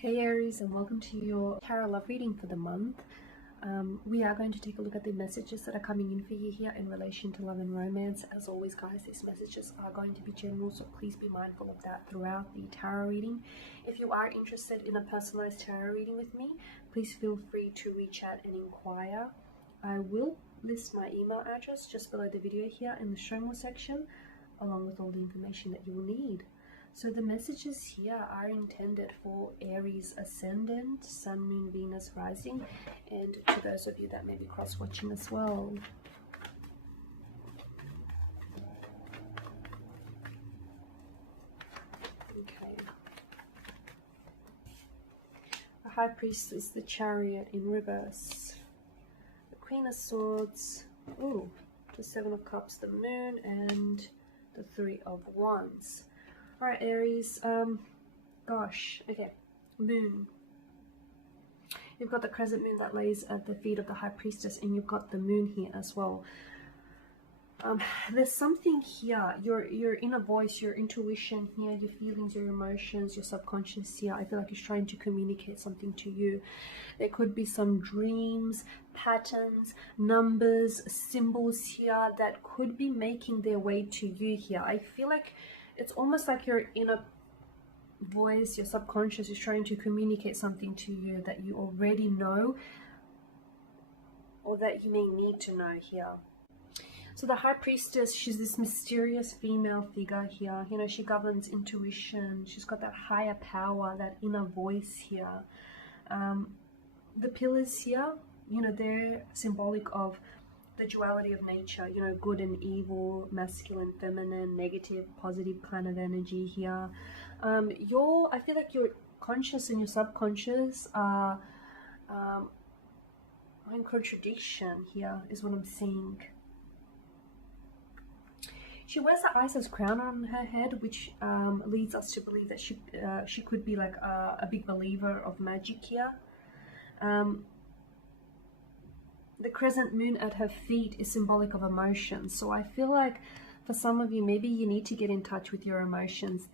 Hey Aries, and welcome to your tarot love reading for the month. We are going to take a look at the messages that are coming in for you here in relation to love and romance. As always, guys, these messages are going to be general, so please be mindful of that throughout the tarot reading. If you are interested in a personalized tarot reading with me, please feel free to reach out and inquire. I will list my email address just below the video here in the show more section, along with all the information that you will need. So the messages here are intended for Aries ascendant, Sun, Moon, Venus, rising, and to those of you that may be cross-watching as well. Okay. The High Priest is the Chariot in reverse. The Queen of Swords, the Seven of Cups, the Moon, and the Three of Wands. Alright, Aries, okay, Moon. You've got the crescent moon that lays at the feet of the High Priestess, and you've got the moon here as well. There's something here, your inner voice, your intuition here, your feelings, your emotions, your subconscious here, I feel like it's trying to communicate something to you. There could be some dreams, patterns, numbers, symbols here that could be making their way to you here. I feel like it's almost like your inner voice, your subconscious is trying to communicate something to you that you already know or that you may need to know here. So the High Priestess, she's this mysterious female figure here. You know, she governs intuition. She's got that higher power, that inner voice here. The pillars here, you know, they're symbolic of the duality of nature, you know, good and evil, masculine, feminine, negative, positive kind of energy here. I feel like your conscious and your subconscious are in contradiction here, is what I'm seeing. She wears the Isis crown on her head, which leads us to believe that she could be like a big believer of magic here. The crescent moon at her feet is symbolic of emotions. So I feel like for some of you, maybe you need to get in touch with your emotions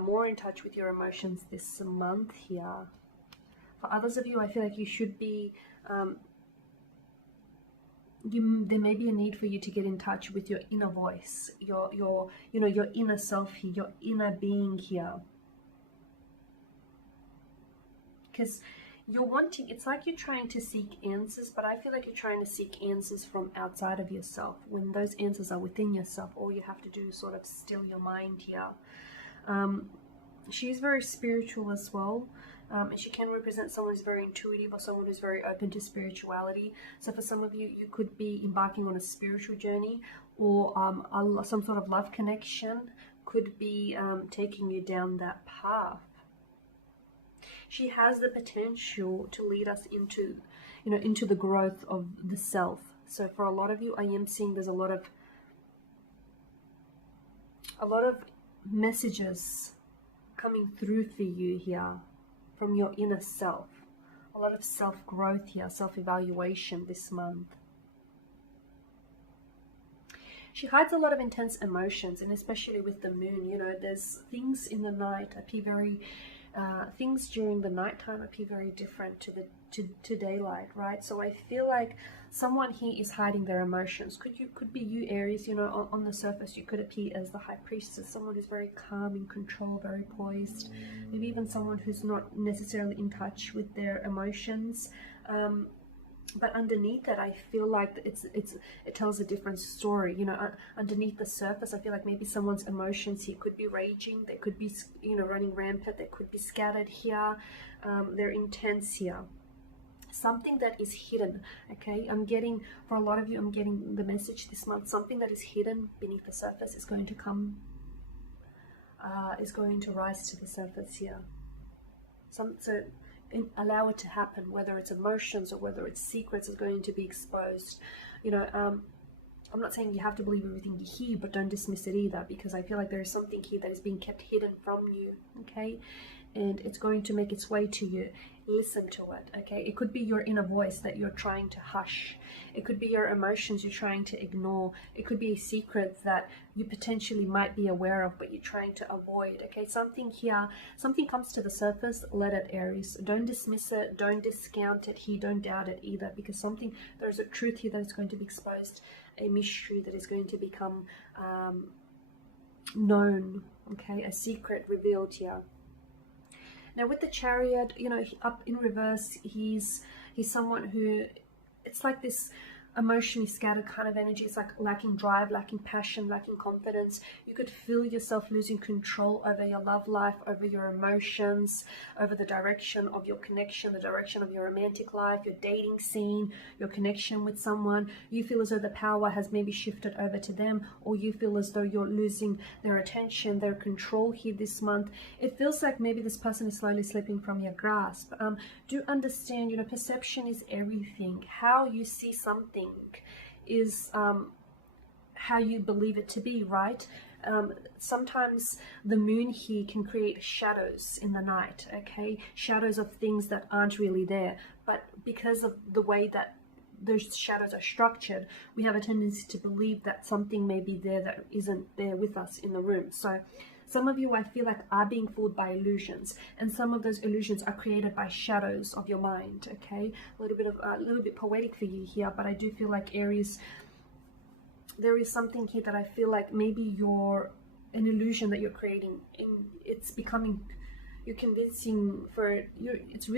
more in touch with your emotions this month here. For others of you, I feel like you should be, there may be a need for you to get in touch with your inner voice, your inner self here, your inner being here. Because you're wanting, it's like you're trying to seek answers, but I feel like you're trying to seek answers from outside of yourself, when those answers are within yourself. All you have to do is sort of still your mind here. She's very spiritual as well, and she can represent someone who's very intuitive or someone who's very open to spirituality. So for some of you, you could be embarking on a spiritual journey, or some sort of love connection could be taking you down that path. She has the potential to lead us into, into the growth of the self. So for a lot of you, I am seeing there's a lot of messages coming through for you here from your inner self. A lot of self-growth here, self-evaluation this month. She hides a lot of intense emotions, and especially with the moon, you know, there's things in the night appear very things during the nighttime appear very different to daylight, right? So I feel like someone here is hiding their emotions. Could be you, Aries. You know, on the surface you could appear as the High Priestess, someone who's very calm, in control, very poised. Maybe even someone who's not necessarily in touch with their emotions. But underneath that, I feel like it tells a different story. You know, underneath the surface, I feel like maybe someone's emotions here could be raging. They could be, running rampant. They could be scattered here. They're intense here. Something that is hidden, okay? For a lot of you, I'm getting the message this month. Something that is hidden beneath the surface is going to rise to the surface here. Allow it to happen, whether it's emotions or whether it's secrets is going to be exposed. I'm not saying you have to believe everything you hear, but don't dismiss it either, because I feel like there is something here that is being kept hidden from you, okay? and it's going to make its way to you. Listen to it, okay? It could be your inner voice that you're trying to hush. It could be your emotions you're trying to ignore. It could be a secret that you potentially might be aware of, but you're trying to avoid, okay? Something here, something comes to the surface, let it, Aries. Don't dismiss it, don't discount it here, don't doubt it either, because there's a truth here that is going to be exposed, a mystery that is going to become known, okay? A secret revealed here. Now with the Chariot, you know, up in reverse, he's someone who, it's like this emotionally scattered kind of energy. It's like lacking drive, lacking passion, lacking confidence. You could feel yourself losing control over your love life, over your emotions, over the direction of your connection, the direction of your romantic life, your dating scene, your connection with someone. You feel as though the power has maybe shifted over to them, or you feel as though you're losing their attention, their control here this month. It feels like maybe this person is slowly slipping from your grasp. Do understand, you know, perception is everything. How you see something is how you believe it to be, right? Sometimes the moon here can create shadows in the night, okay? Shadows of things that aren't really there. But because of the way that those shadows are structured, we have a tendency to believe that something may be there that isn't there with us in the room. So some of you, I feel like, are being fooled by illusions, and some of those illusions are created by shadows of your mind, okay? A little bit poetic for you here, but I do feel like, Aries, there is something here that I feel like maybe you're an illusion that you're creating, and it's becoming, you're convincing for you, it's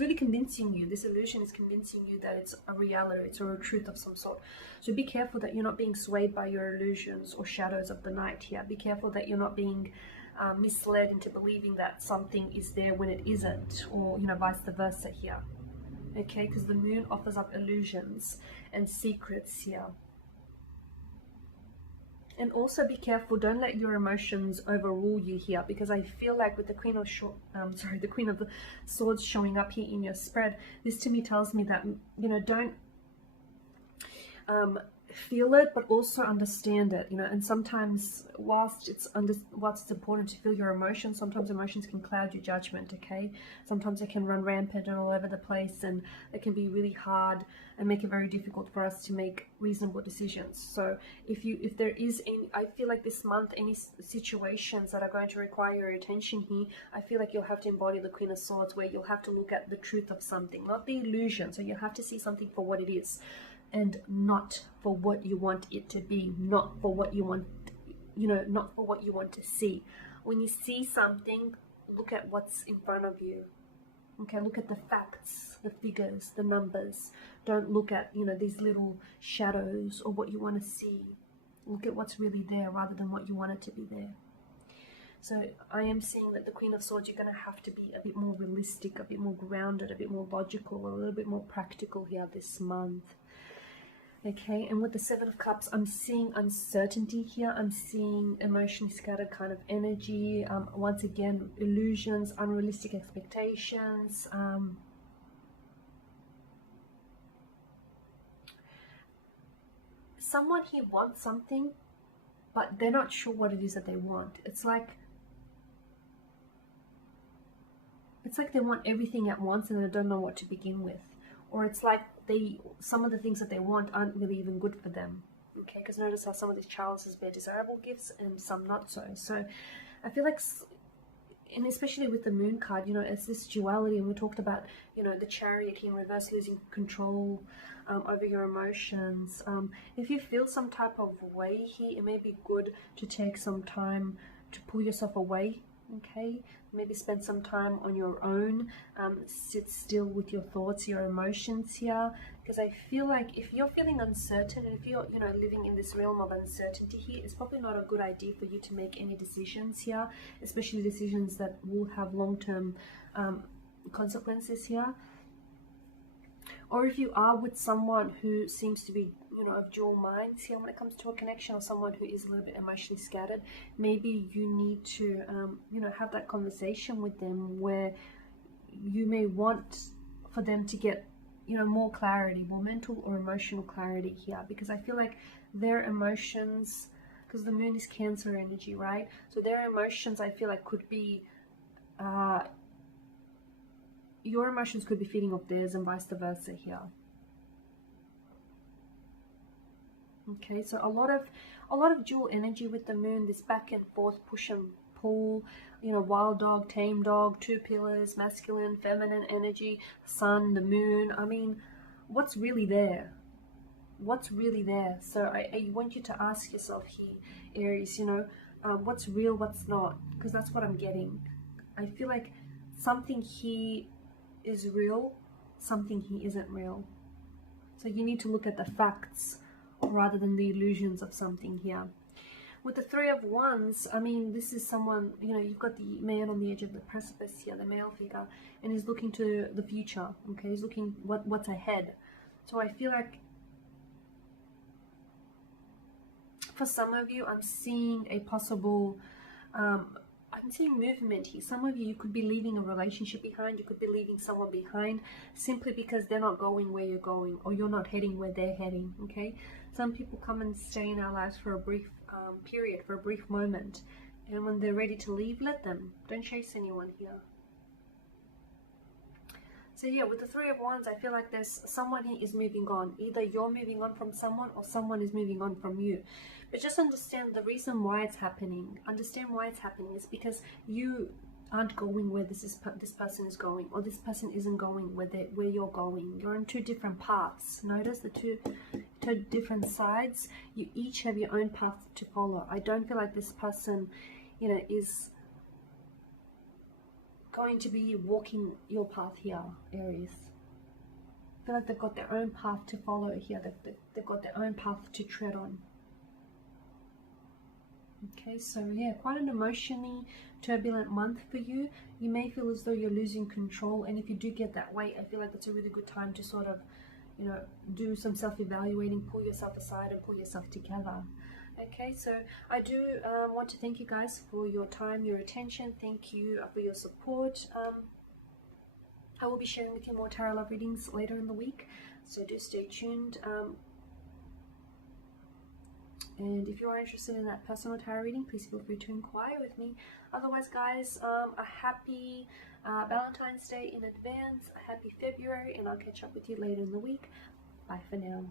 really convincing you. This illusion is convincing you that it's a reality, it's a truth of some sort. So be careful that you're not being swayed by your illusions or shadows of the night here. Be careful that you're not being misled into believing that something is there when it isn't, or, you know, vice versa here. Okay, because the moon offers up illusions and secrets here. And also be careful, don't let your emotions overrule you here, because I feel like with the Queen of the Queen of the Swords showing up here in your spread, this to me tells me that, you know, don't feel it, but also understand it, you know. And sometimes whilst it's important to feel your emotions, sometimes emotions can cloud your judgment, okay? Sometimes they can run rampant and all over the place, and it can be really hard and make it very difficult for us to make reasonable decisions. So if there is any, I feel like this month, any situations that are going to require your attention here, I feel like you'll have to embody the Queen of Swords, where you'll have to look at the truth of something, not the illusion. So you'll have to see something for what it is, and not for what you want it to be, not for what you want, you know, not for what you want to see. When you see something, look at what's in front of you, okay? Look at the facts, the figures, the numbers. Don't look at, you know, these little shadows or what you want to see. Look at what's really there rather than what you want it to be there. So I am seeing that the Queen of Swords, you're going to have to be a bit more realistic, a bit more grounded, a bit more logical, a little bit more practical here this month. Okay, and with the Seven of Cups, I'm seeing uncertainty here. I'm seeing emotionally scattered kind of energy. Once again, illusions, unrealistic expectations. Someone here wants something, but they're not sure what it is that they want. It's like they want everything at once and they don't know what to begin with. Or it's like some of the things that they want aren't really even good for them. Okay, because notice how some of these chalices bear desirable gifts and some not so. So I feel like, and especially with the Moon card, you know, it's this duality, and we talked about, you know, the Chariot in reverse, losing control over your emotions. If you feel some type of way here, it may be good to take some time to pull yourself away, okay? Maybe spend some time on your own, sit still with your thoughts, your emotions here, because I feel like if you're feeling uncertain, and if you're, you know, living in this realm of uncertainty here, it's probably not a good idea for you to make any decisions here, especially decisions that will have long-term consequences here. Or if you are with someone who seems to be, you know, of dual minds here when it comes to a connection, or someone who is a little bit emotionally scattered, maybe you need to, you know, have that conversation with them where you may want for them to get, you know, more clarity, more mental or emotional clarity here, because I feel like their emotions, because the Moon is Cancer energy, right? So their emotions, I feel like, could be your emotions could be feeding off theirs and vice versa here. Okay, so a lot of dual energy with the moon, this back and forth push and pull, you know, wild dog, tame dog, two pillars, masculine, feminine energy, sun, the moon. I mean, what's really there? What's really there? So I want you to ask yourself here, Aries, you know, what's real, what's not? Because that's what I'm getting. I feel like something here is real, something here isn't real. So you need to look at the facts rather than the illusions of something here. With the Three of Wands, I mean, this is someone, you know, you've got the man on the edge of the precipice here, the male figure, and he's looking to the future, okay? He's looking what's ahead. So I feel like for some of you, I'm seeing a possible, I'm seeing movement here. Some of you could be leaving a relationship behind. You could be leaving someone behind simply because they're not going where you're going, or you're not heading where they're heading, okay? Some people come and stay in our lives for a brief period, for a brief moment. And when they're ready to leave, let them. Don't chase anyone here. So yeah, with the Three of Wands, I feel like there's someone here is moving on. Either you're moving on from someone or someone is moving on from you. But just understand the reason why it's happening. Understand why it's happening is because you aren't going where this person is going, or this person isn't going where you're going. You're on two different paths. Notice the two different sides. You each have your own path to follow. I don't feel like this person, you know, is going to be walking your path here, Aries. I feel like they've got their own path to follow here. They've got their own path to tread on. Okay, so yeah, quite an emotionally turbulent month for you. You may feel as though you're losing control, and if you do get that way, I feel like that's a really good time to sort of, you know, do some self-evaluating, pull yourself aside and pull yourself together. Okay, so I do want to thank you guys for your time, your attention. Thank you for your support. I will be sharing with you more tarot love readings later in the week, so do stay tuned. And if you are interested in that personal tarot reading, please feel free to inquire with me. Otherwise, guys, a happy Valentine's Day in advance, a happy February, and I'll catch up with you later in the week. Bye for now.